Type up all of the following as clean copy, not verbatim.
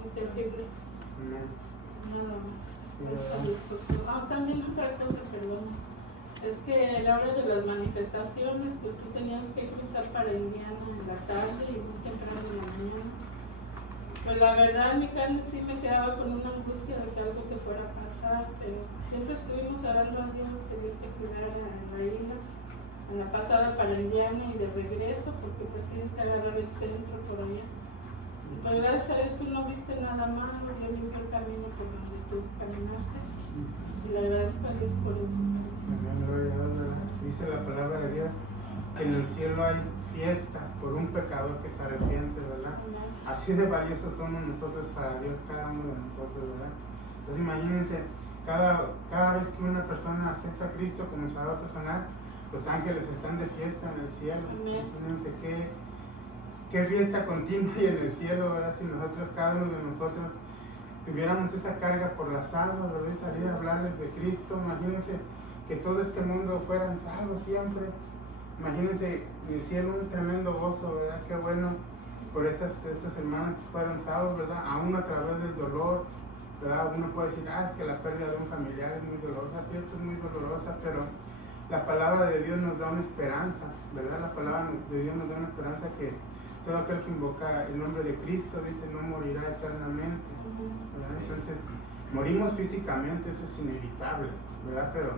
muy terrible. Amén. Nada más. También otra cosa, perdón. Es que a la hora de las manifestaciones, pues tú tenías que cruzar para Indiana en la tarde y muy temprano en la mañana. Pues la verdad, mi carne sí me quedaba con una angustia de que algo te fuera a pasar, pero siempre estuvimos orando a Dios que Dios te cuidara en la isla, en la pasada para Indiana y de regreso, porque pues tienes que agarrar el centro por allá. Y pues gracias a Dios tú no viste nada malo, yo limpié el camino por donde tú caminaste. Y le agradezco a Dios por eso. Amén, gloria a Dios, ¿verdad? Dice la palabra de Dios que en el cielo hay fiesta por un pecador que se arrepiente, ¿verdad? Así de valiosos somos nosotros para Dios, cada uno de nosotros, ¿verdad? Entonces imagínense, cada vez que una persona acepta a Cristo como Salvador personal, los ángeles están de fiesta en el cielo. Amén. Imagínense qué fiesta continua hay en el cielo, ¿verdad? Si nosotros, cada uno de nosotros, tuviéramos esa carga por las almas, ¿verdad? Salir a hablarles de Cristo. Imagínense que todo este mundo fueran salvos siempre. Imagínense en el cielo un tremendo gozo, ¿verdad? Qué bueno por estos hermanos que fueron salvos, ¿verdad? Aún a través del dolor, ¿verdad? Uno puede decir, es que la pérdida de un familiar es muy dolorosa, cierto, es muy dolorosa, pero la palabra de Dios nos da una esperanza, ¿verdad? La palabra de Dios nos da una esperanza que todo aquel que invoca el nombre de Cristo, dice, no morirá eternamente, ¿verdad? Entonces, morimos físicamente, eso es inevitable, ¿verdad? Pero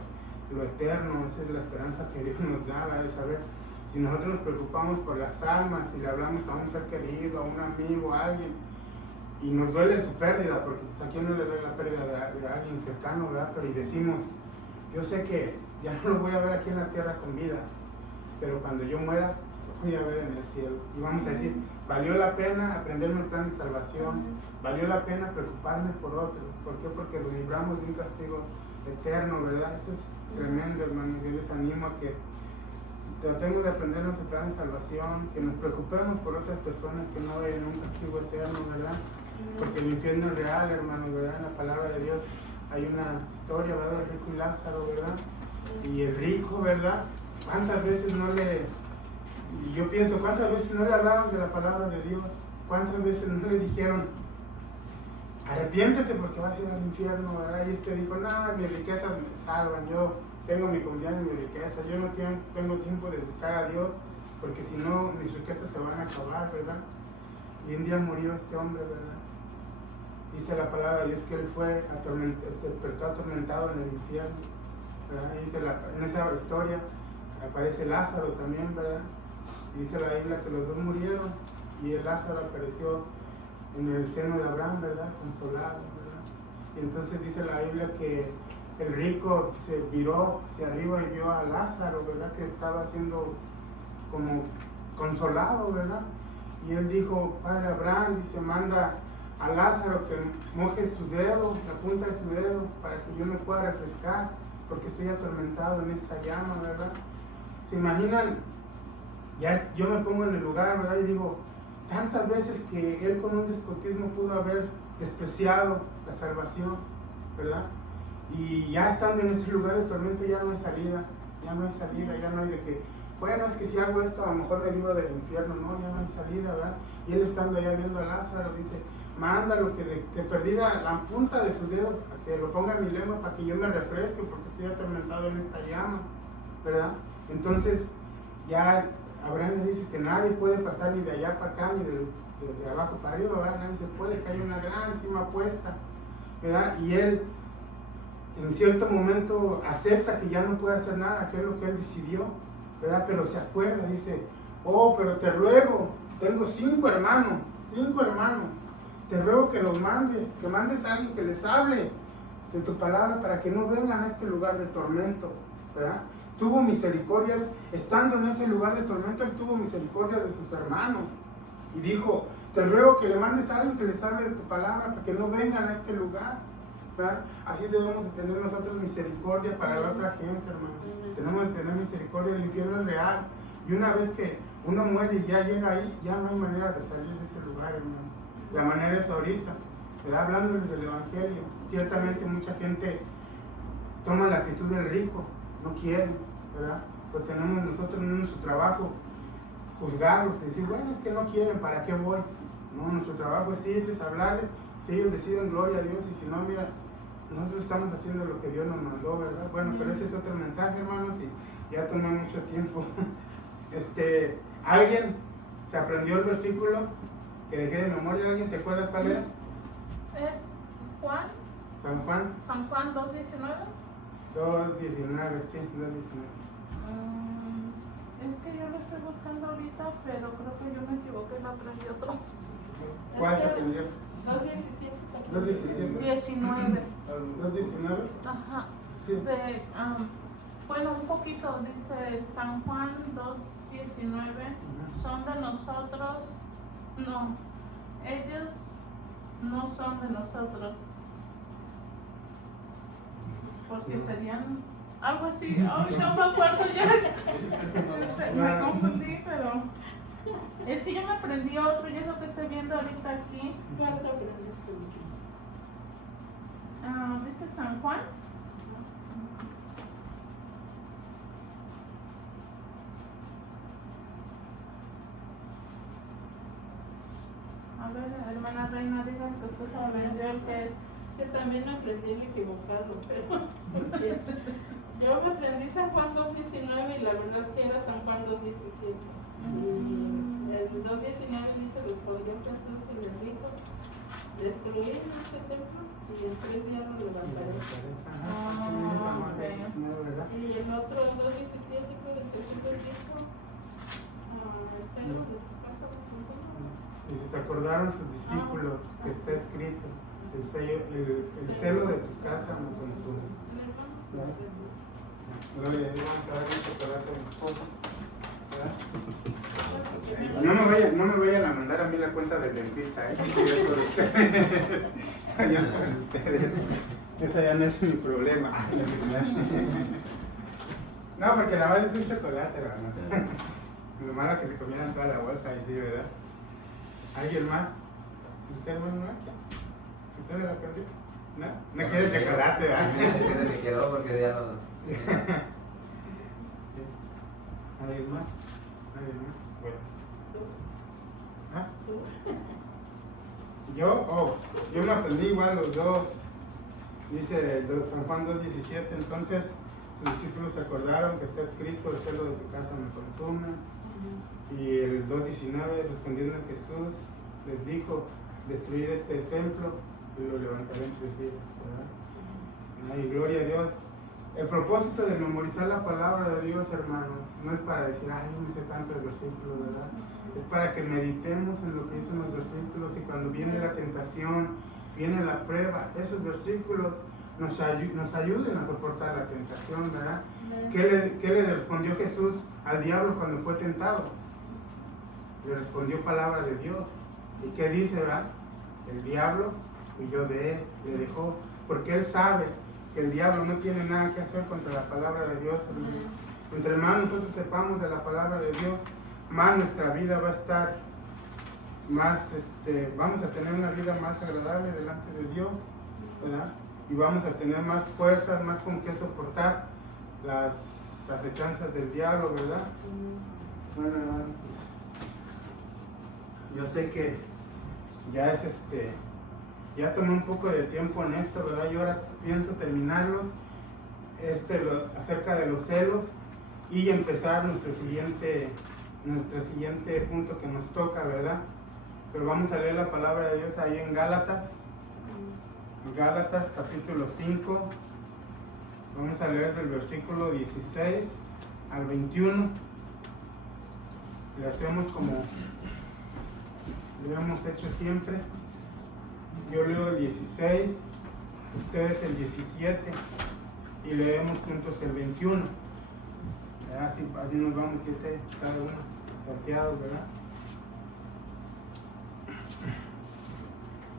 lo eterno, esa es la esperanza que Dios nos da, ¿verdad? De saber, si nosotros nos preocupamos por las almas, si le hablamos a un ser querido, a un amigo, a alguien, y nos duele su pérdida, porque pues, a quién no le duele la pérdida de alguien cercano, ¿verdad? Pero y decimos, yo sé que ya no lo voy a ver aquí en la tierra con vida, pero cuando yo muera, lo voy a ver en el cielo. Y vamos a decir, valió la pena aprenderme el plan de salvación, valió la pena preocuparme por otros. ¿Por qué? Porque lo libramos de un castigo eterno, ¿verdad? Eso es tremendo, hermano. Yo les animo a que tratemos de aprender nuestro plan de salvación, que nos preocupemos por otras personas que no vayan a un castigo eterno, ¿verdad? Porque el infierno es real, hermano, ¿verdad? En la palabra de Dios hay una historia, ¿verdad? Del rico y Lázaro, ¿verdad? Y el rico, ¿verdad? ¿Cuántas veces no le... Y yo pienso, ¿cuántas veces no le hablaron de la palabra de Dios? ¿Cuántas veces no le dijeron, arrepiéntete porque vas a ir al infierno, ¿verdad? Y este dijo, nada, mis riquezas me salvan, yo tengo mi confianza en mi riqueza, yo no tengo tiempo de buscar a Dios, porque si no, mis riquezas se van a acabar, ¿verdad? Y un día murió este hombre, ¿verdad? Dice la palabra de Dios que él fue se despertó atormentado en el infierno, ¿verdad? Y dice en esa historia aparece Lázaro también, ¿verdad? Y dice la Biblia que los dos murieron y el Lázaro apareció en el seno de Abraham, ¿verdad? Consolado, ¿verdad? Y entonces dice la Biblia que el rico se viró hacia arriba y vio a Lázaro, ¿verdad? Que estaba siendo como consolado, ¿verdad? Y él dijo, Padre Abraham, dice, manda a Lázaro que moje su dedo, la punta de su dedo, para que yo me pueda refrescar, porque estoy atormentado en esta llama, ¿verdad? ¿Se imaginan? Ya yo me pongo en el lugar, ¿verdad? Y digo, tantas veces que él con un despotismo pudo haber despreciado la salvación, ¿verdad? Y ya estando en ese lugar de tormento ya no hay salida, ya no hay de que, bueno, es que si hago esto a lo mejor me libro del infierno, no, ya no hay salida, ¿verdad? Y él estando allá viendo a Lázaro, dice, mándalo que se perdiera la punta de su dedo, a que lo ponga en mi lengua para que yo me refresque, porque estoy atormentado en esta llama, ¿verdad? Entonces, ya Abraham le dice que nadie puede pasar ni de allá para acá, ni de abajo para arriba, ¿verdad? Nadie se puede, que hay una gran cima puesta, ¿verdad? Y él, en cierto momento, acepta que ya no puede hacer nada, que es lo que él decidió, ¿verdad? Pero se acuerda, dice, oh, pero te ruego, tengo 5 hermanos, te ruego que los mandes, que mandes a alguien que les hable de tu palabra para que no vengan a este lugar de tormento, ¿verdad? Tuvo misericordia, estando en ese lugar de tormento, él tuvo misericordia de sus hermanos y dijo, te ruego que le mandes a alguien que les hable de tu palabra para que no vengan a este lugar, ¿verdad? Así debemos de tener nosotros misericordia para la otra gente, hermano. Tenemos de tener misericordia, el infierno es real, y una vez que uno muere y ya llega ahí, ya no hay manera de salir de ese lugar, hermano. La manera es ahorita, ¿verdad? Hablándoles del evangelio. Ciertamente mucha gente toma la actitud del rico, no quieren, ¿verdad? Pues tenemos nosotros en nuestro trabajo juzgarlos y decir, bueno, es que no quieren, ¿para qué voy? No, nuestro trabajo es irles, hablarles, si ellos deciden gloria a Dios y si no, mira, nosotros estamos haciendo lo que Dios nos mandó, ¿verdad? Bueno, pero ese es otro mensaje, hermanos, y ya tomé mucho tiempo. ¿Alguien se aprendió el versículo que dejé de memoria? ¿Alguien se acuerda cuál era? Es Juan. San Juan 2:19. 2:19, sí, 2:19. Es que yo lo estoy buscando ahorita, pero creo que yo me equivoqué, lo aprendí otro. ¿Cuál se aprendió? 2:17. 19. 2:19. Ajá. Sí. Bueno, un poquito, dice San Juan 2:19, son de nosotros, no, ellos no son de nosotros, porque serían algo así, no me acuerdo ya, me confundí, pero es que yo me aprendí otro, y es lo que estoy viendo ahorita aquí. Dice San Juan. A ver, hermana Reina, diga que usted aprendió el que es. Que también aprendí el equivocado, pero yo me aprendí San Juan 2:19 y la verdad que era San Juan 2:17. El 2:19 dice, respondió Jesús y les dijo, destruir este templo y en 3 días lo levantaré. Y el otro 2:17 por el Jesús dijo, el celo de tu casa me consume. Y si se acordaron sus discípulos que está escrito, el celo de tu casa me consume. Gloria a Dios, vamos a dar un chocolate a mi esposo. No me vayan a mandar a mí la cuenta del dentista, ya por ustedes. Esa ya no es mi problema. No, porque nada más es un chocolate, hermano. Lo malo que se comieran toda la bolsa, y sí, ¿verdad? ¿Alguien más? ¿Usted, hermano? ¿Usted la perdió? ¿No? No quiere chocolate, ¿verdad? Se me quedó porque ya no. ¿Alguien más? ¿Alguien más? Bueno. ¿Ah? Yo me aprendí igual los dos. Dice San Juan 2:17, entonces sus discípulos se acordaron que está escrito, el celo de tu casa me consume. Y el 2:19, respondiendo a Jesús, les dijo, destruir este templo y lo levantaré en 3 días, ¿verdad? Ay, gloria a Dios. El propósito de memorizar la palabra de Dios, hermanos, no es para decir, ay, no me sé tanto el versículo, ¿verdad? Es para que meditemos en lo que dicen los versículos, y cuando viene la tentación, viene la prueba, esos versículos nos ayuden a soportar la tentación, ¿verdad? ¿Qué le respondió Jesús al diablo cuando fue tentado? Le respondió palabra de Dios. ¿Y qué dice, verdad? El diablo huyó de él, le dejó, porque él sabe que el diablo no tiene nada que hacer contra la palabra de Dios, hermano. Entre más nosotros sepamos de la palabra de Dios, más nuestra vida va a estar más, vamos a tener una vida más agradable delante de Dios, ¿verdad? Y vamos a tener más fuerzas, más con qué soportar las acechanzas del diablo, ¿verdad? Bueno, hermano, yo sé que ya ya tomé un poco de tiempo en esto, ¿verdad? Yo ahora pienso terminarlos, acerca de los celos, y empezar nuestro siguiente punto que nos toca, ¿verdad? Pero vamos a leer la palabra de Dios ahí en Gálatas capítulo 5, vamos a leer del versículo 16 al 21, le hacemos como lo hemos hecho siempre. Yo leo el 16, ustedes el 17 y leemos juntos el 21. Así nos vamos 7 cada uno, salteados, ¿verdad?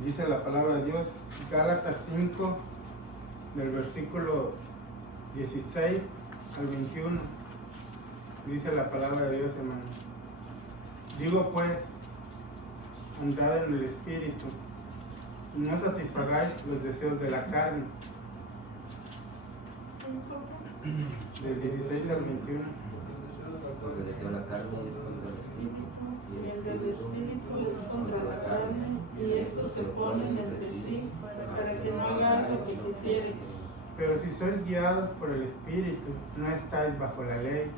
Dice la palabra de Dios, Gálatas 5, del versículo 16 al 21. Dice la palabra de Dios, hermano. Digo pues, andad en el Espíritu, y no satisfagáis los deseos de la carne. Del 16 al 21. porque el deseo de la carne es contra el espíritu, y el del espíritu es contra la carne, y estos se ponen entre sí para que no haga lo que quisiere. Pero si sois guiados por el Espíritu, no estáis bajo la ley.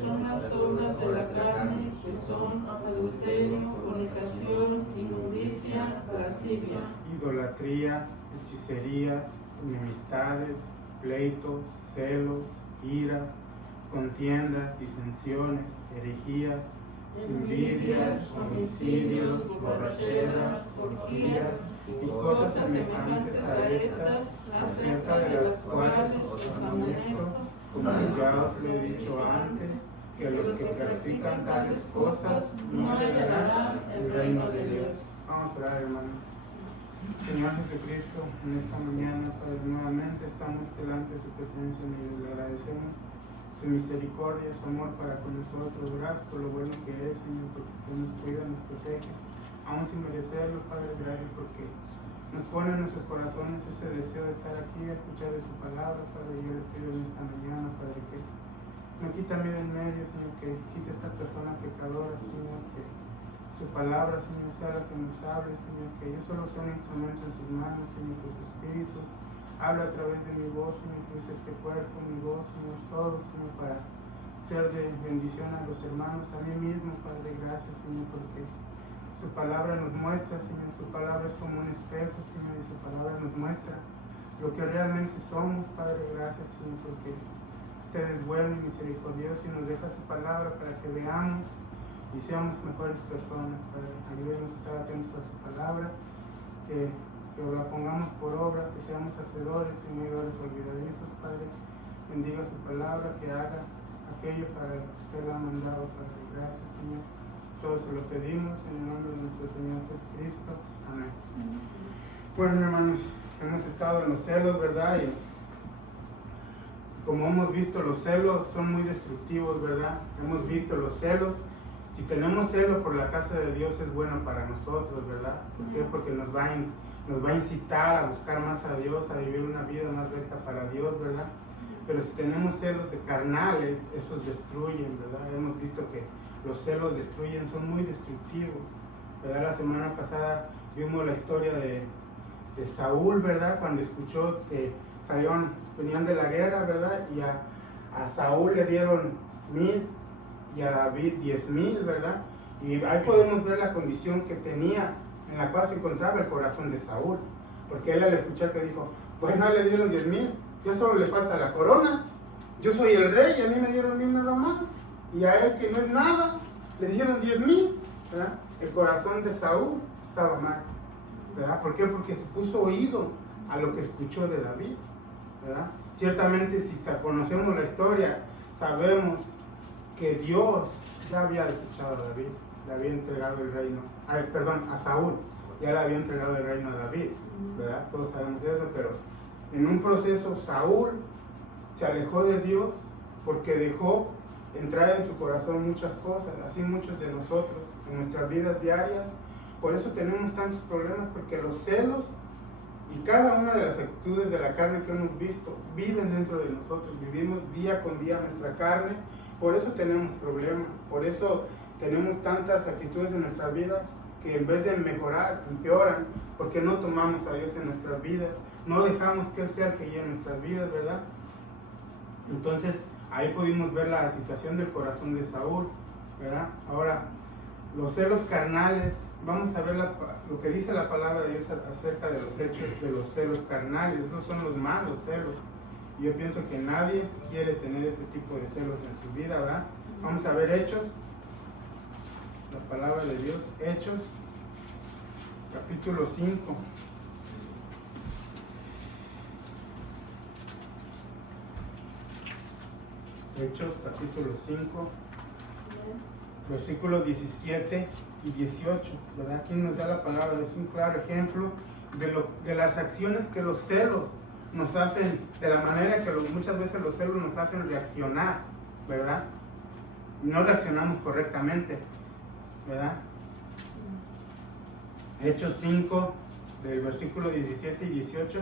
Son las obras de la carne, que son adulterio, fornicación, inmundicia, lascivia, Idolatría, hechicerías, enemistades, pleitos, celos, iras, contiendas, disensiones, herejías, envidias, homicidios, borracheras, orgías y cosas semejantes a estas, acerca de las cuales os amonesto, como ya os lo he dicho antes, que los que practican tales cosas no heredarán el reino de Dios. Vamos a orar, hermanos. Señor Jesucristo, en esta mañana, Padre, nuevamente estamos delante de su presencia y le agradecemos su misericordia, su amor para con nosotros. Gracias por lo bueno que es, Señor, porque tú nos cuida, nos protege, aún sin merecerlo, Padre. Gracias porque nos pone en nuestros corazones ese deseo de estar aquí, a escuchar de su palabra, Padre. Yo le pido en esta mañana, Padre, que no quita a mí del medio, Señor, que quite a esta persona pecadora, Señor, que su palabra, Señor, sea la que nos hable, Señor, que yo solo sea un instrumento en sus manos, Señor, que su Espíritu habla a través de mi voz, Señor, que use este cuerpo, mi voz, Señor, todo, Señor, para ser de bendición a los hermanos, a mí mismo, Padre. Gracias, Señor, porque su palabra nos muestra, Señor, su palabra es como un espejo, Señor, y su palabra nos muestra lo que realmente somos, Padre. Gracias, Señor, porque usted es bueno y misericordioso y nos deja su palabra para que veamos y seamos mejores personas, Padre. Ayúdenos a estar atentos a su palabra, que la pongamos por obra, que seamos hacedores y no oidores olvidadizos, Padre. Bendiga su palabra, que haga aquello para lo que usted la ha mandado, Padre. Gracias, Señor. Todo se lo pedimos en el nombre de nuestro Señor Jesucristo. Amén. Bueno, hermanos, hemos estado en los celos, ¿verdad? Y como hemos visto, los celos son muy destructivos, ¿verdad? Hemos visto los celos. Si tenemos celo por la casa de Dios es bueno para nosotros, ¿verdad? ¿Por qué? Porque nos va a incitar a buscar más a Dios, a vivir una vida más recta para Dios, ¿verdad? Pero si tenemos celos de carnales, esos destruyen, ¿verdad? Hemos visto que los celos destruyen, son muy destructivos, ¿verdad? La semana pasada vimos la historia de Saúl, ¿verdad? Cuando escuchó que venían de la guerra, ¿verdad? Y a Saúl le dieron 1000 y a David 10,000, ¿verdad? Y ahí podemos ver la condición que tenía, en la cual se encontraba el corazón de Saúl, porque él al escuchar que dijo, bueno, le dieron 10,000, ya solo le falta la corona, yo soy el rey y a mí me dieron 1000 nada más, y a él que no es nada, le dieron 10,000, ¿verdad? El corazón de Saúl estaba mal, ¿verdad? ¿Por qué? Porque se puso oído a lo que escuchó de David, ¿verdad? Ciertamente si conocemos la historia, sabemos que Dios ya había escuchado a David, le había entregado el reino, a Saúl, ya le había entregado el reino a David, ¿verdad? Todos sabemos eso, pero en un proceso Saúl se alejó de Dios porque dejó entrar en su corazón muchas cosas, así muchos de nosotros, en nuestras vidas diarias. Por eso tenemos tantos problemas, porque los celos y cada una de las actitudes de la carne que hemos visto viven dentro de nosotros, vivimos día con día nuestra carne. Por eso tenemos problemas, por eso tenemos tantas actitudes en nuestras vidas que en vez de mejorar, empeoran, porque no tomamos a Dios en nuestras vidas, no dejamos que Él sea el que guíe nuestras vidas, ¿verdad? Entonces, ahí pudimos ver la situación del corazón de Saúl, ¿verdad? Ahora, los celos carnales, vamos a ver lo que dice la palabra de Dios acerca de los hechos de los celos carnales. Esos son los malos celos. Yo pienso que nadie quiere tener este tipo de celos en su vida, ¿verdad? Vamos a ver Hechos, la palabra de Dios, Hechos, capítulo 5. Hechos, capítulo 5, versículos 17 y 18, ¿verdad? Aquí nos da la palabra, es un claro ejemplo de las acciones que los celos nos hacen, de la manera que muchas veces los celos nos hacen reaccionar, ¿verdad? No reaccionamos correctamente, ¿verdad? Hechos 5, del versículo 17 y 18,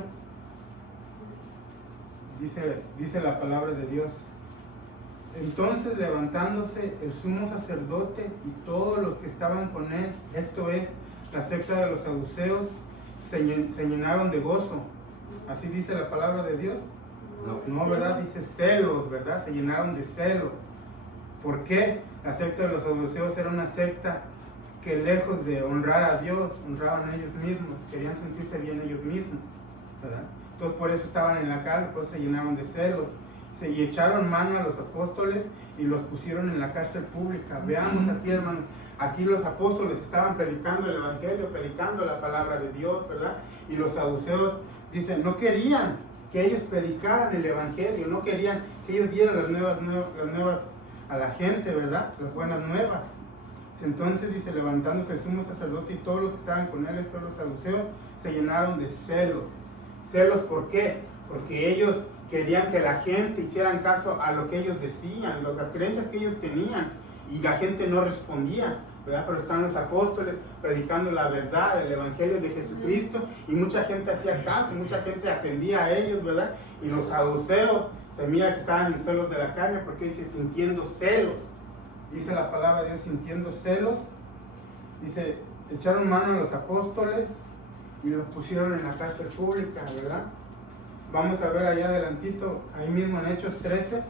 dice la palabra de Dios. entonces levantándose el sumo sacerdote y todos los que estaban con él, esto es, la secta de los saduceos, se llenaron de gozo. Así dice la palabra de Dios. No, ¿verdad? Dice celos, ¿verdad? Se llenaron de celos. ¿Por qué? La secta de los saduceos era una secta que lejos de honrar a Dios, honraban a ellos mismos, querían sentirse bien ellos mismos, ¿verdad? Entonces por eso estaban en la cárcel, por eso se llenaron de celos. Y echaron mano a los apóstoles y los pusieron en la cárcel pública. Veamos aquí, hermanos, aquí los apóstoles estaban predicando el evangelio, predicando la palabra de Dios, ¿verdad? Y los saduceos, dicen, no querían que ellos predicaran el evangelio, no querían que ellos dieran las nuevas a la gente, ¿verdad? Las buenas nuevas. Entonces dice, levantándose el sumo sacerdote y todos los que estaban con él, todos los saduceos, se llenaron de celos. ¿Celos por qué? Porque ellos querían que la gente hicieran caso a lo que ellos decían, las creencias que ellos tenían, y la gente no respondía, ¿verdad? Pero están los apóstoles predicando la verdad, el evangelio de Jesucristo, y mucha gente hacía caso, mucha gente atendía a ellos, ¿verdad? Y los saduceos, se mira que estaban en celos de la carne, porque dice sintiendo celos, dice la palabra de Dios, sintiendo celos, dice, echaron mano a los apóstoles y los pusieron en la cárcel pública, ¿verdad? Vamos a ver allá adelantito, ahí mismo en Hechos 13,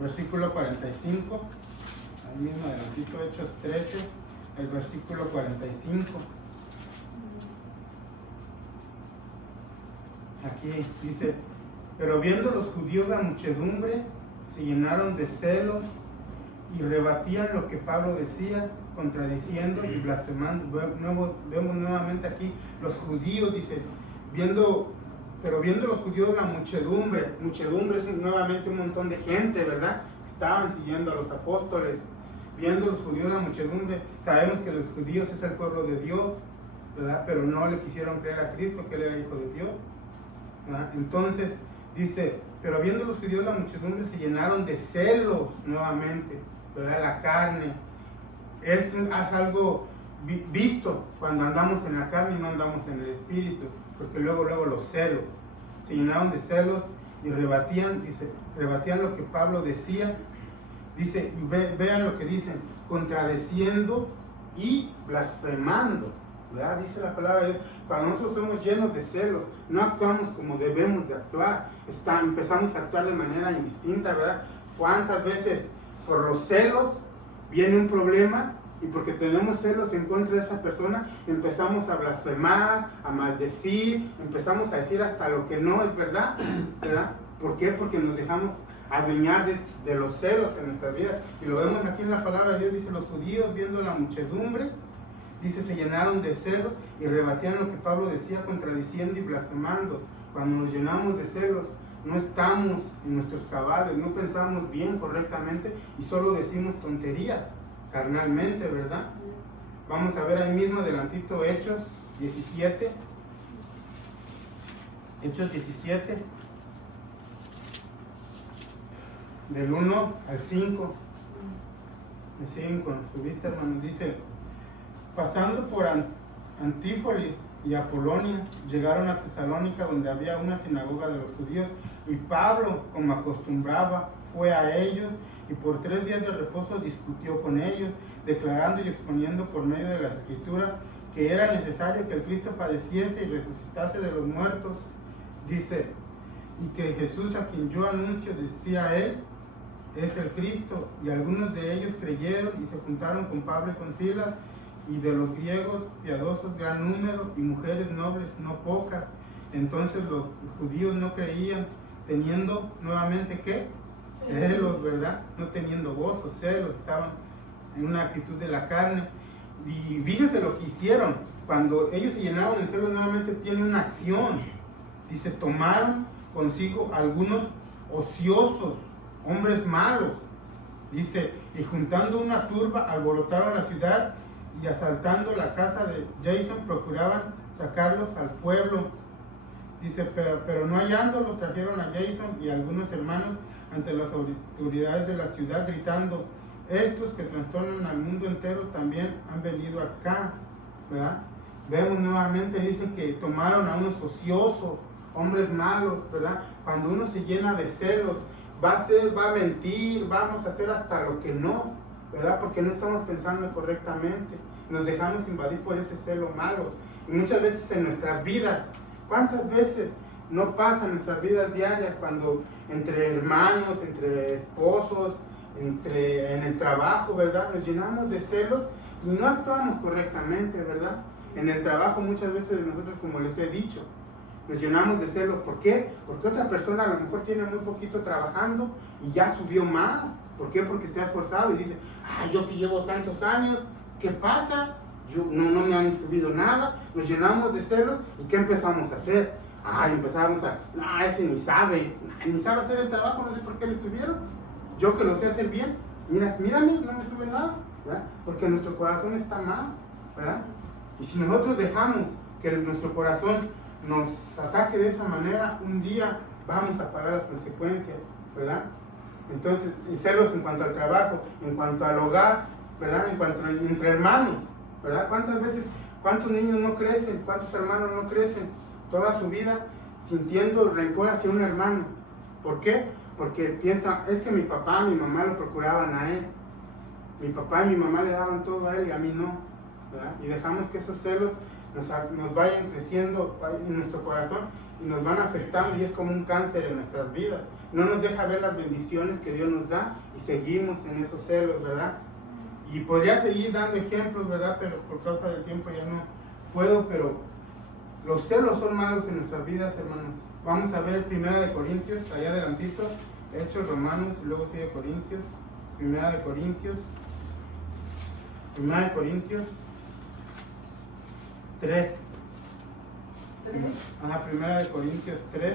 versículo 45, ahí mismo adelantito, Hechos 13, el versículo 45. Aquí dice, pero viendo los judíos la muchedumbre, se llenaron de celos y rebatían lo que Pablo decía, contradiciendo y blasfemando. Vemos nuevamente aquí los judíos, dice, pero viendo los judíos la muchedumbre es nuevamente un montón de gente, ¿verdad? Estaban siguiendo a los apóstoles. Viendo los judíos la muchedumbre, sabemos que los judíos es el pueblo de Dios, ¿verdad? Pero no le quisieron creer a Cristo, que él era hijo de Dios, ¿verdad? Entonces dice, pero viendo los judíos la muchedumbre, se llenaron de celos nuevamente, ¿verdad? La carne es algo visto cuando andamos en la carne y no andamos en el espíritu, porque luego los celos, se llenaron de celos y rebatían lo que Pablo decía, dice, y vean lo que dicen, contradeciendo y blasfemando, ¿verdad? Dice la palabra de Dios, cuando nosotros somos llenos de celos, no actuamos como debemos de actuar, empezamos a actuar de manera indistinta, ¿verdad? ¿Cuántas veces por los celos viene un problema y porque tenemos celos en contra de esa persona empezamos a blasfemar, a maldecir, empezamos a decir hasta lo que no es verdad, ¿verdad? ¿Por qué? Porque nos dejamos adueñar de los celos en nuestra vida. Y lo vemos aquí en la palabra de Dios, dice, los judíos viendo la muchedumbre, dice, se llenaron de celos y rebatían lo que Pablo decía, contradiciendo y blasfemando. Cuando nos llenamos de celos, no estamos en nuestros cabales, no pensamos bien, correctamente, y solo decimos tonterías, carnalmente, ¿verdad? Vamos a ver ahí mismo adelantito Hechos 17. Hechos 17. Del 1 al 5. Me siguen con su vista, hermanos. Dice, pasando por Antípolis y Apolonia, llegaron a Tesalónica, donde había una sinagoga de los judíos, y Pablo, como acostumbraba, fue a ellos, y por 3 días de reposo discutió con ellos, declarando y exponiendo por medio de las Escrituras que era necesario que el Cristo padeciese y resucitase de los muertos. Dice, y que Jesús, a quien yo anuncio, decía él, es el Cristo. Y algunos de ellos creyeron y se juntaron con Pablo y con Silas, y de los griegos piadosos gran número, y mujeres nobles no pocas. Entonces los judíos no creían, teniendo nuevamente ¿qué? Celos, ¿verdad? No teniendo gozo, celos, estaban en una actitud de la carne. Y fíjense lo que hicieron, cuando ellos se llenaron de celos, nuevamente tiene una acción. Dice, tomaron consigo algunos ociosos, hombres malos, dice, y juntando una turba alborotaron la ciudad, y asaltando la casa de Jason procuraban sacarlos al pueblo. Dice, pero no hallándolo, trajeron a Jason y a algunos hermanos ante las autoridades de la ciudad, gritando, estos que trastornan al mundo entero también han venido acá, ¿verdad? Vemos nuevamente, dice que tomaron a unos ociosos, hombres malos, ¿verdad? Cuando uno se llena de celos, va a mentir, vamos a hacer hasta lo que no, ¿verdad? Porque no estamos pensando correctamente, nos dejamos invadir por ese celo malo. Y muchas veces en nuestras vidas, ¿cuántas veces no pasa en nuestras vidas diarias cuando entre hermanos, entre esposos, en el trabajo, ¿verdad? Nos llenamos de celos y no actuamos correctamente, ¿verdad? En el trabajo muchas veces nosotros, como les he dicho, nos llenamos de celos. ¿Por qué? Porque otra persona a lo mejor tiene muy poquito trabajando y ya subió más. ¿Por qué? Porque se ha esforzado y dice, yo que llevo tantos años, ¿qué pasa? Yo, no me han subido nada. Nos llenamos de celos y ¿qué empezamos a hacer? Empezamos ese ni sabe hacer el trabajo, no sé por qué le subieron. Yo que lo sé hacer bien, mírame, no me sube nada, ¿verdad? Porque nuestro corazón está mal, ¿verdad? Y si nosotros dejamos que nuestro corazón nos ataque de esa manera, un día vamos a pagar las consecuencias, ¿verdad? Entonces, y celos en cuanto al trabajo, en cuanto al hogar, ¿verdad? En cuanto entre hermanos, ¿verdad? ¿Cuántas veces, cuántos niños no crecen, cuántos hermanos no crecen toda su vida sintiendo rencor hacia un hermano? ¿Por qué? Porque piensan, es que mi papá, mi mamá lo procuraban a él, mi papá y mi mamá le daban todo a él y a mí no, ¿verdad? Y dejamos que esos celos nos vayan creciendo en nuestro corazón y nos van afectando, y es como un cáncer en nuestras vidas. No nos deja ver las bendiciones que Dios nos da y seguimos en esos celos, ¿verdad? Y podría seguir dando ejemplos, ¿verdad? Pero por causa del tiempo ya no puedo, pero los celos son malos en nuestras vidas, hermanos. Vamos a ver 1 Corintios, allá adelantito, Hechos, Romanos, y luego sigue Corintios, 1 Corintios 3. 1 Corintios 3.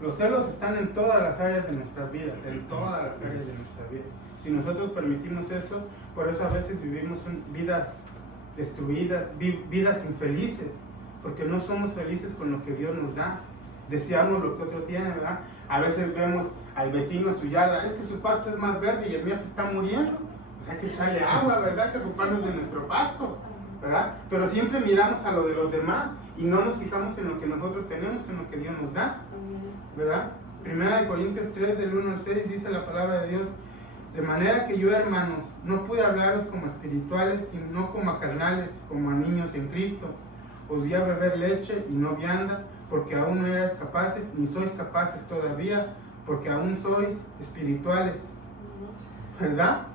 Los celos están en todas las áreas de nuestras vidas, en todas las áreas de nuestra vida. Si nosotros permitimos eso, por eso a veces vivimos vidas destruidas, vidas infelices, porque no somos felices con lo que Dios nos da. Deseamos lo que otro tiene, ¿verdad? A veces vemos al vecino su yarda, es que su pasto es más verde y el mío se está muriendo. Pues hay que echarle agua, ¿verdad? Que ocuparnos de nuestro pasto, ¿verdad? Pero siempre miramos a lo de los demás y no nos fijamos en lo que nosotros tenemos, en lo que Dios nos da, ¿verdad? 1 Corintios 3, del 1 al 6, dice la palabra de Dios: de manera que yo, hermanos, no pude hablaros como espirituales, sino como a carnales, como a niños en Cristo. Os di a beber leche y no vianda, porque aún no erais capaces, ni sois capaces todavía, porque aún sois espirituales, ¿verdad?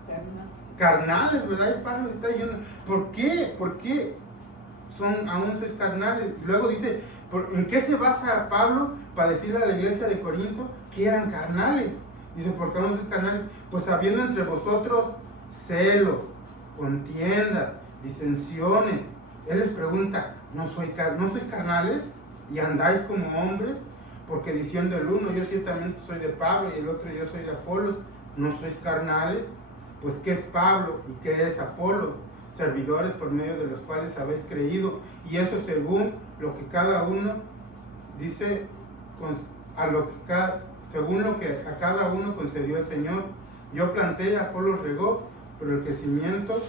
Carnales, ¿verdad? Y Pablo está diciendo, ¿por qué? ¿Por qué aún sois carnales? Luego dice, ¿en qué se basa Pablo para decirle a la iglesia de Corinto que eran carnales? Dice, ¿por qué aún sois carnales? Pues habiendo entre vosotros celos, contiendas, disensiones. Él les pregunta, ¿no sois carnales y andáis como hombres? Porque diciendo el uno, yo ciertamente soy de Pablo, y el otro, yo soy de Apolos, ¿no sois carnales? Pues ¿qué es Pablo y qué es Apolos? Servidores por medio de los cuales habéis creído, y eso según lo que cada uno dice, según lo que a cada uno concedió el Señor. Yo planté, Apolos regó, pero el crecimiento,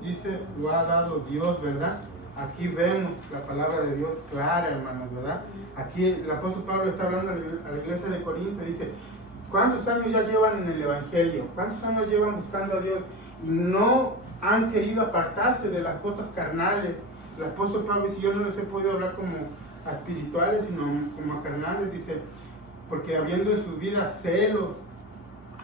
dice, lo ha dado Dios, ¿verdad? Aquí vemos la palabra de Dios clara, hermanos, ¿verdad? Aquí el apóstol Pablo está hablando a la iglesia de Corinto, dice, ¿cuántos años ya llevan en el Evangelio? ¿Cuántos años llevan buscando a Dios? Y no han querido apartarse de las cosas carnales. El apóstol Pablo dice, yo no les he podido hablar como a espirituales, sino como a carnales, dice, porque habiendo en su vida celos,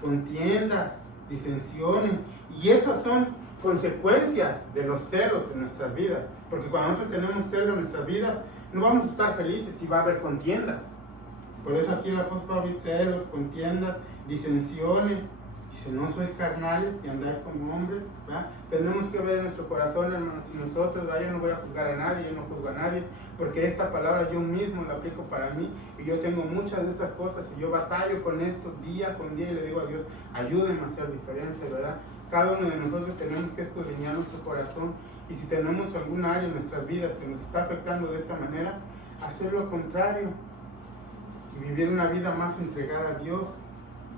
contiendas, disensiones, y esas son consecuencias de los celos en nuestras vidas, porque cuando nosotros tenemos celos en nuestras vidas, no vamos a estar felices si va a haber contiendas. Por eso aquí el apóstol Pablo dice celos, contiendas, disensiones. Dice, no sois carnales y andáis como hombres, ¿verdad? Tenemos que ver en nuestro corazón, hermanos, y nosotros, yo no voy a juzgar a nadie, yo no juzgo a nadie, porque esta palabra yo mismo la aplico para mí, y yo tengo muchas de estas cosas, y yo batallo con esto día con día, y le digo a Dios, ayúdenme a hacer diferencia, ¿verdad? Cada uno de nosotros tenemos que escudriñar nuestro corazón, y si tenemos algún área en nuestras vidas que nos está afectando de esta manera, hacer lo contrario, y vivir una vida más entregada a Dios,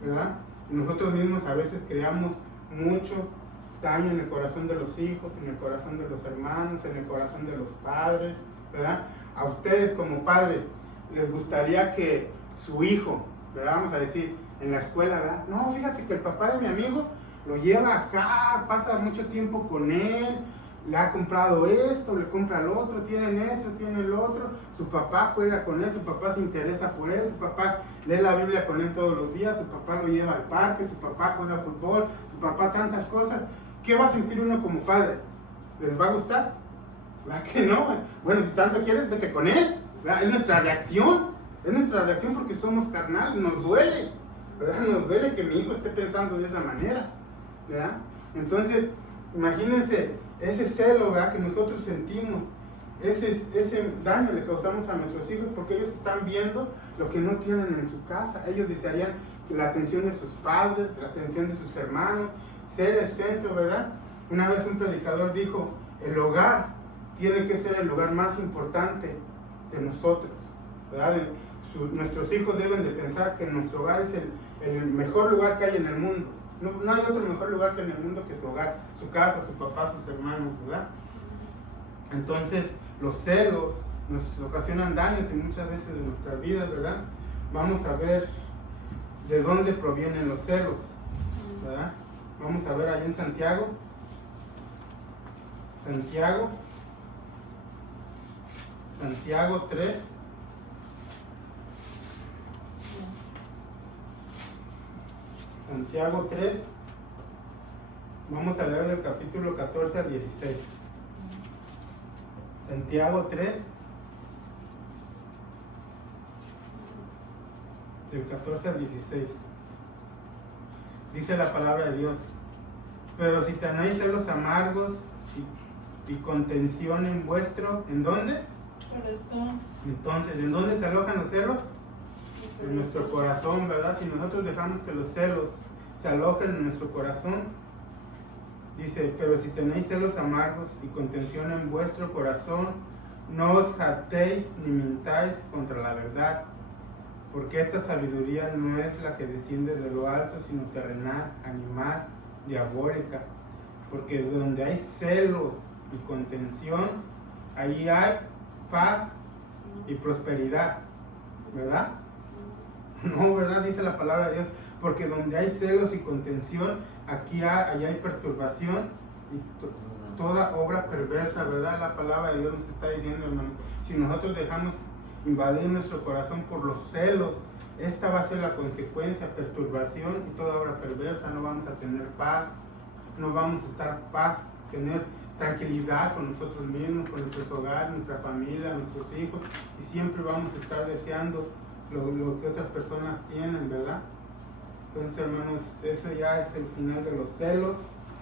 ¿verdad? Nosotros mismos a veces creamos mucho daño en el corazón de los hijos, en el corazón de los hermanos, en el corazón de los padres, ¿verdad? A ustedes como padres, les gustaría que su hijo, ¿verdad? Vamos a decir, en la escuela, ¿verdad? No, fíjate que el papá de mi amigo lo lleva acá, pasa mucho tiempo con él, le ha comprado esto, le compra lo otro, tienen esto, tienen lo otro, su papá juega con él, su papá se interesa por él, su papá lee la Biblia con él todos los días, su papá lo lleva al parque, su papá juega fútbol, su papá tantas cosas. ¿Qué va a sentir uno como padre? ¿Les va a gustar? ¿Verdad que no? Bueno, si tanto quieres, vete con él, ¿verdad? Es nuestra reacción porque somos carnales, nos duele, ¿verdad? Nos duele que mi hijo esté pensando de esa manera, ¿verdad? Entonces, imagínense ese celo, ¿verdad?, que nosotros sentimos, ese daño le causamos a nuestros hijos porque ellos están viendo lo que no tienen en su casa. Ellos desearían la atención de sus padres, la atención de sus hermanos, ser el centro, ¿verdad? Una vez un predicador dijo, el hogar tiene que ser el lugar más importante de nosotros, ¿verdad? Nuestros hijos deben de pensar que nuestro hogar es el mejor lugar que hay en el mundo. No hay otro mejor lugar que en el mundo que su hogar, su casa, su papá, sus hermanos, ¿verdad? Entonces, los celos nos ocasionan daños en muchas veces de nuestras vidas, ¿verdad? Vamos a ver de dónde provienen los celos, ¿verdad? Vamos a ver ahí en Santiago 3. Santiago 3, vamos a leer del capítulo 14 al 16. Santiago 3, del 14 al 16. Dice la palabra de Dios, pero si tenéis celos amargos y contención en vuestro, ¿en dónde? Corazón. Entonces, ¿en dónde se alojan los celos? En nuestro corazón, ¿verdad? Si nosotros dejamos que los celos se alojen en nuestro corazón, dice, pero si tenéis celos amargos y contención en vuestro corazón, no os jactéis ni mintáis contra la verdad, porque esta sabiduría no es la que desciende de lo alto, sino terrenal, animal, diabólica, porque donde hay celos y contención, ahí hay paz y prosperidad, ¿verdad? No, ¿verdad? Dice la palabra de Dios, porque donde hay celos y contención, allá hay perturbación y toda obra perversa, ¿verdad? La palabra de Dios nos está diciendo, hermano, si nosotros dejamos invadir nuestro corazón por los celos, esta va a ser la consecuencia, perturbación y toda obra perversa. No vamos a tener paz, no vamos a estar paz, tener tranquilidad con nosotros mismos, con nuestros hogares, nuestra familia, nuestros hijos, y siempre vamos a estar deseando lo que otras personas tienen, ¿verdad? Entonces, hermanos, eso ya es el final de los celos,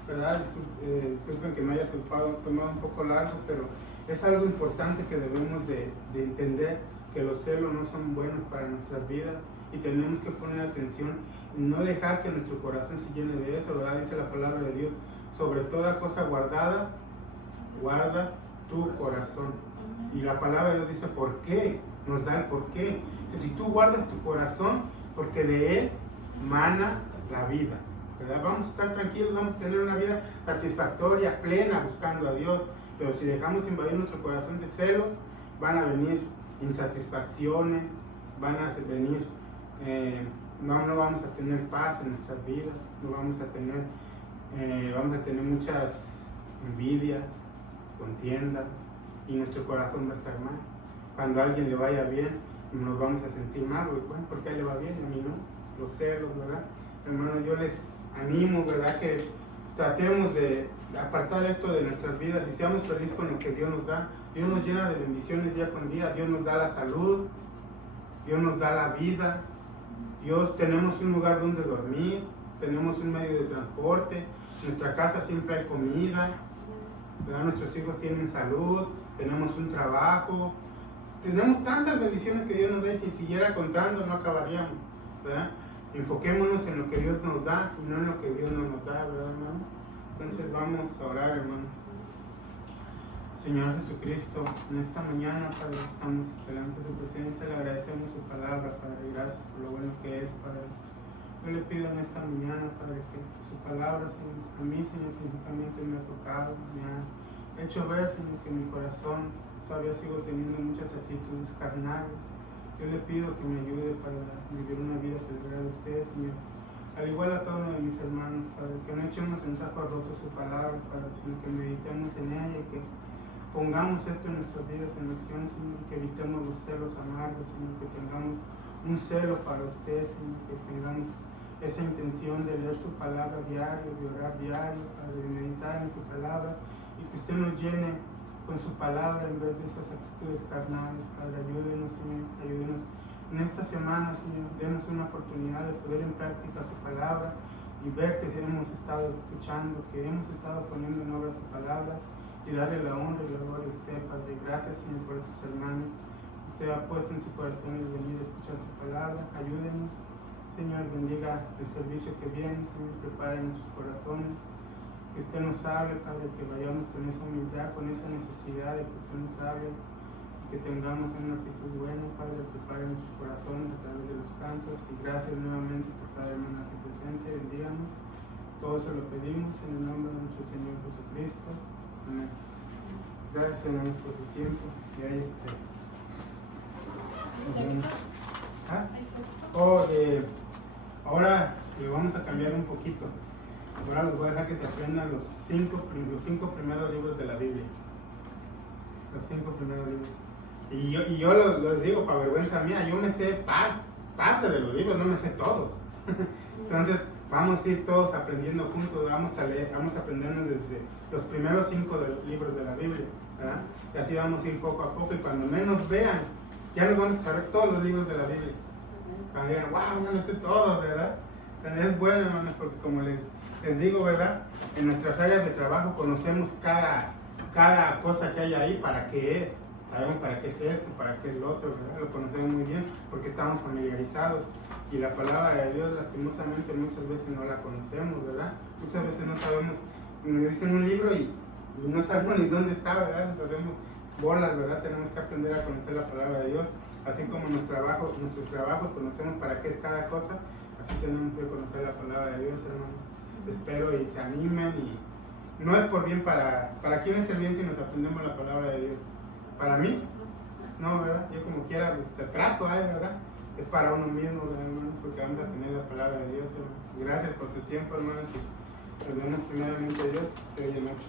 ¿verdad? Disculpen que me haya tomado un poco largo, pero es algo importante que debemos de entender, que los celos no son buenos para nuestras vidas y tenemos que poner atención y no dejar que nuestro corazón se llene de eso, ¿verdad? Dice la palabra de Dios, sobre toda cosa guardada, guarda tu corazón. Y la palabra de Dios dice, ¿por qué? Nos da el por qué. Si tú guardas tu corazón, porque de él mana la vida, ¿verdad? Vamos a estar tranquilos, vamos a tener una vida satisfactoria, plena, buscando a Dios. Pero si dejamos invadir nuestro corazón de celos, van a venir insatisfacciones, van a venir, no vamos a tener paz en nuestras vidas, no vamos a tener muchas envidias, contiendas, y nuestro corazón va a estar mal. Cuando a alguien le vaya bien, nos vamos a sentir mal, bueno, porque a él le va bien, a mí no. Los celos, ¿verdad? Hermanos, yo les animo, ¿verdad?, que tratemos de apartar esto de nuestras vidas y seamos felices con lo que Dios nos da. Dios nos llena de bendiciones día con día, Dios nos da la salud, Dios nos da la vida, tenemos un lugar donde dormir, tenemos un medio de transporte, en nuestra casa siempre hay comida, ¿verdad? Nuestros hijos tienen salud, tenemos un trabajo, tenemos tantas bendiciones que Dios nos da y si siguiera contando no acabaríamos, ¿verdad? Enfoquémonos en lo que Dios nos da y no en lo que Dios no nos da, ¿verdad, hermano? Entonces vamos a orar, hermano. Señor Jesucristo, en esta mañana, Padre, estamos delante de su presencia, le agradecemos su palabra, Padre, gracias por lo bueno que es, Padre. Yo le pido en esta mañana, Padre, que su palabra, Señor, a mí, Señor, principalmente me ha tocado, me ha hecho ver, Señor, que mi corazón todavía sigo teniendo muchas actitudes carnales. Yo le pido que me ayude para vivir una vida pegada de usted, Señor. Al igual a todos mis hermanos, Padre, que no echemos en saco roto su palabra, Padre, sino que meditemos en ella y que pongamos esto en nuestras vidas en acción, Señor, que evitemos los celos amargos, Señor, que tengamos un celo para usted, Señor, que tengamos esa intención de leer su palabra diario, de orar diario, Padre, de meditar en su palabra y que usted nos llene con su palabra en vez de esas actitudes carnales. Padre, ayúdenos, Señor, ayúdenos en esta semana, Señor, denos una oportunidad de poner en práctica su palabra y ver que hemos estado escuchando, que hemos estado poniendo en obra su palabra y darle la honra y la gloria a usted, Padre. Gracias, Señor, por estos hermanos. Usted ha puesto en su corazón el venir a escuchar su palabra. Ayúdenos, Señor, bendiga el servicio que viene, Señor, prepare nuestros corazones, que usted nos hable, Padre, que vayamos con esa humildad, con esa necesidad de que usted nos hable, que tengamos una actitud buena, Padre, prepare nuestros corazones a través de los cantos, y gracias nuevamente por cada hermano aquí presente, bendíganos, todo se lo pedimos en el nombre de nuestro Señor Jesucristo, amén. Gracias, hermanos, por su tiempo, y ahí ahora le vamos a cambiar un poquito. Ahora les voy a dejar que se aprendan los cinco primeros libros de la Biblia. Los 5 primeros libros. Y yo les digo, para vergüenza mía, yo me sé parte de los libros, no me sé todos. Entonces, vamos a ir todos aprendiendo juntos, vamos a aprendernos desde los primeros 5 libros de la Biblia, ¿verdad? Y así vamos a ir poco a poco, y cuando menos vean, ya nos vamos a saber todos los libros de la Biblia. Cuando digan, wow, no sé todos, ¿verdad? Entonces, es bueno, hermanos, porque como les digo, ¿verdad? En nuestras áreas de trabajo conocemos cada cosa que hay ahí, para qué es. Sabemos para qué es esto, para qué es lo otro, ¿verdad? Lo conocemos muy bien porque estamos familiarizados. Y la palabra de Dios, lastimosamente, muchas veces no la conocemos, ¿verdad? Muchas veces no sabemos, nos dicen un libro y no sabemos ni dónde está, ¿verdad? Nos hacemos bolas, ¿verdad? Tenemos que aprender a conocer la palabra de Dios. Así como en nuestros trabajos conocemos para qué es cada cosa, así tenemos que conocer la palabra de Dios, hermanos. Espero y se animen, y no es por bien para quién es el bien si nos aprendemos la palabra de Dios. Para mí, no, ¿verdad? Yo como quiera, pues, te trato, ¿verdad? Es para uno mismo, ¿verdad, hermano? Porque vamos a tener la palabra de Dios, hermano. Gracias por tu tiempo, hermanos, y nos vemos primeramente Dios, te oye mucho.